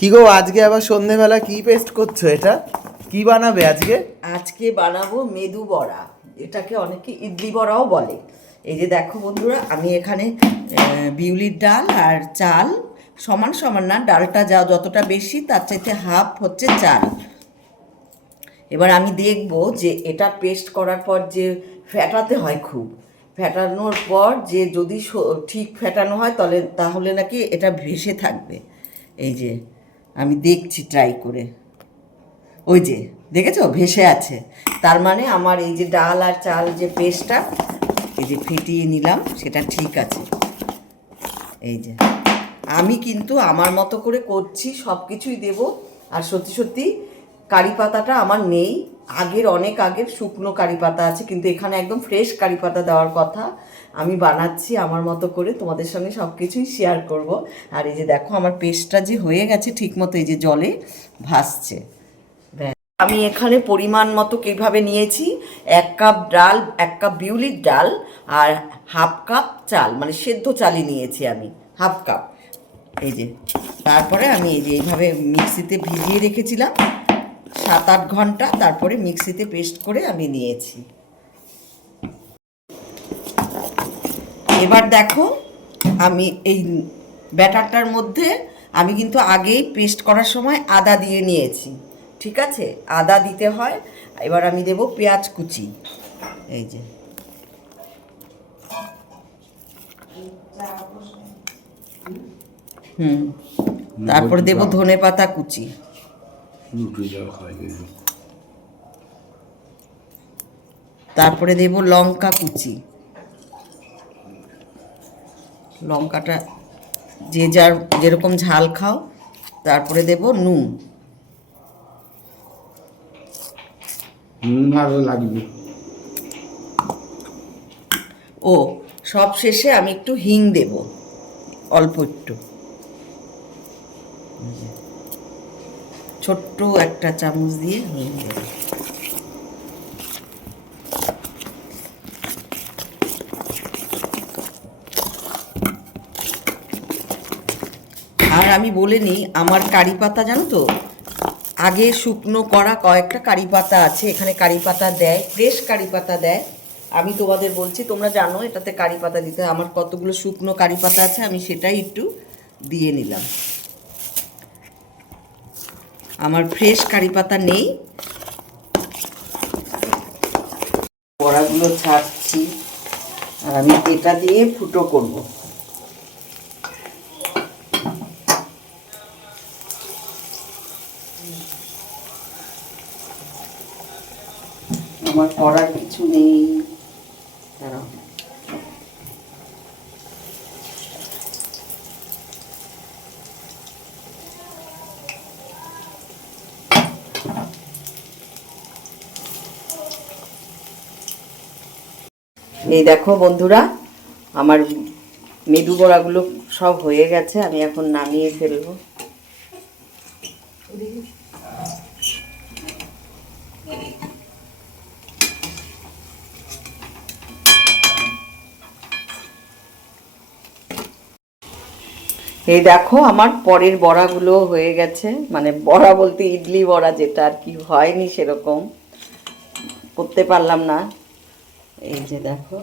কি গো, আজকে আবার সন্ধেবেলা কি পেস্ট করছ এটা? কি বানাবে আজকে? আজকে বানাবো মেদু বড়া। এটাকে অনেকে ইডলি বড়াও বলে। এই যে দেখো বন্ধুরা, আমি এখানে বিউলির ডাল আর চাল, সমান সমান না, ডালটা যা যতটা বেশি, তার চাইতে হাফ হচ্ছে চাল। এবার আমি দেখব যে এটা পেস্ট করার পর যে ফেটাতে হয় খুব। ফ্যাটানোর পর যে যদি ঠিক ফেটানো হয়, তাহলে তাহলে নাকি এটা ভেসে থাকবে। এই যে আমি দেখছি ট্রাই করে। ওই যে, দেখেছ? ভেসে আছে। তার মানে আমার এই যে ডাল আর চাল যে পেস্টটা, এই যে ফেটিয়ে নিলাম, সেটা ঠিক আছে। এই যে, আমি কিন্তু আমার মতো করে করছি সব কিছুই দেবো। আর সত্যি সত্যি কারি পাতাটা আমার নেই। আগের, অনেক আগের শুকনো কারি পাতা আছে, কিন্তু এখানে একদম ফ্রেশ কারি পাতা দেওয়ার কথা। আমি বানাচ্ছি আমার মতো করে, তোমাদের সঙ্গে সব কিছুই শেয়ার করব। আর এই যে দেখো, আমার পেস্টটা যে হয়ে গেছে ঠিক মতো এই যে জলে ভাসছে। আমি এখানে পরিমাণ মতো কীভাবে নিয়েছি? এক কাপ ডাল, এক কাপ বিউলির ডাল আর হাফ কাপ চাল মানে সেদ্ধ চালই নিয়েছি আমি, হাফ কাপ। এই যে, তারপরে আমি এই যে এইভাবে মিক্সিতে ভিজিয়ে রেখেছিলাম। সাত আট ঘণ্টা তারপরে মিক্সিতে পেস্ট করে আমি নিয়েছি। এবার দেখো, আমি এই ব্যাটারটার মধ্যে আমি কিন্তু আগেই পেস্ট করার সময় আদা দিয়ে নিয়েছি। ঠিক আছে? আদা দিতে হয়। এবার আমি দেব পেঁয়াজ কুচি। এই যে। হুম। তারপর দেব ধনে পাতা কুচি। রুটি দেওয়া হয় তারপরে দেব লঙ্কা কুচি। লঙ্কাটা যে যার যেরকম ঝাল খাও তারপরে দেব নুন। নুন ভালো লাগবে। ও সব শেষে আমি একটু হিং দেব অল্প একটু। ছোট্ট একটা চামচ দিয়ে দেব আর আমি বলে নিই, আমার কারি পাতা, জানো তো? আগে শুকনো করা কয়েকটা কারি পাতা আছে, এখানে কারি পাতা দেয়, ফ্রেশ কারি পাতা দেয়। আমি তোমাদের বলছি, তোমরা জানো, এটাতে কারি পাতা দিতে আমার কতগুলো শুকনো কারি পাতা আছে, আমি সেটাই একটু দিয়ে নিলাম। আমার ফ্রেশ কারি পাতা নেই। বড়াগুলো ছাড়ছি, আর আমি এটা দিয়ে ফুটো করব। আমার করার কিছু নেই। দাঁড়াও। এই দেখো বন্ধুরা, আমার মেদু বড়াগুলো সব হয়ে গেছে, আমি এখন নামিয়ে ফেলব। এই দেখো, আমার পরের বড়াগুলো হয়ে গেছে মানে বড়া বলতে ইডলি বড়া যেটা আর কি হয়নি সেরকম। করতে পারলাম না। এই যে দেখো,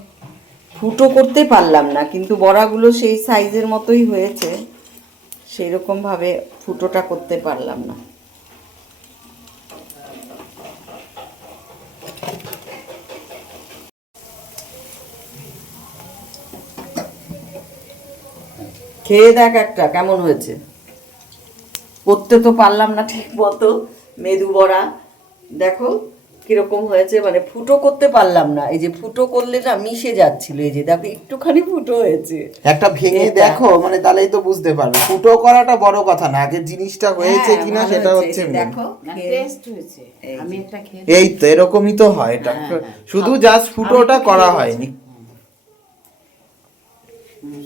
ফুটো করতে পারলাম না, কিন্তু বড়াগুলো সেই সাইজের মতোই হয়েছে সেই রকমভাবে ফুটোটা করতে পারলাম না। খেয়ে দেখ একটা, কেমন হয়েছে? করতে তো পারলাম না ঠিক মতো, মেদু বড়া। দেখো কীরকম হয়েছে মানে ফুটো করতে পারলাম না। এই যে ফুটো করলে না মিশে যাচ্ছিল এই যে দেখো একটুখানি ফুটো হয়েছে। একটা ভেঙে দেখো মানে তাহলেই তো বুঝতে পারবে। ফুটো করাটা বড় কথা না আগে জিনিসটা হয়েছে হ্যাঁ, কিনা সেটা হচ্ছে। দেখো টেস্ট হয়েছে। আমি একটা খেয়ে এই তো এরকমই তো হয় এটা। হ্যাঁ, শুধু জাস্ট ফুটোটা করা হয়নি।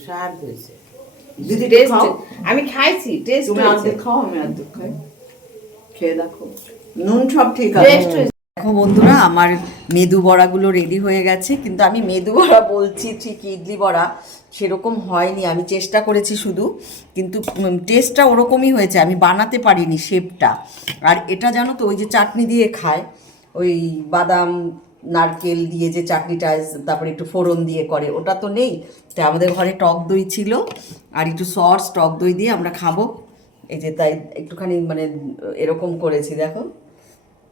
স্বাদ হয়েছে। দিদি টেস্ট আমি খাইছি টেস্ট তুমি অর্ধেক খাও আমি অর্ধেক খাই। খেয়ে দেখো। নুন সব ঠিক আছে। হয়েছে। দেখো বন্ধুরা, আমার মেদু বড়াগুলো রেডি হয়ে গেছে, কিন্তু আমি মেদু বড়া বলছি ঠিক ইডলি বড়া সেরকম হয়নি, আমি চেষ্টা করেছি শুধু, কিন্তু টেস্টটা ওরকমই হয়েছে, আমি বানাতে পারিনি শেপটা আর এটা জানো তো, ওই যে চাটনি দিয়ে খায়, ওই বাদাম, নারকেল দিয়ে যে চাটনিটা, তারপরে একটু ফোড়ন দিয়ে করে, ওটা তো নেই। তা আমাদের ঘরে টক দই ছিল, আর একটু সস টক দই দিয়ে আমরা খাব। এই যে তাই, একটুখানি মানে এরকম করেছি, দেখো।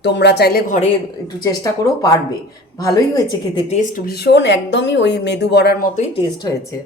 তোমরা চাইলে ঘরে একটু চেষ্টা করো পারবে। ভালোই হয়েছে খেতে টেস্ট ভীষণ, একদমই ওই মেদু বড়ার মতোই টেস্ট হয়েছে।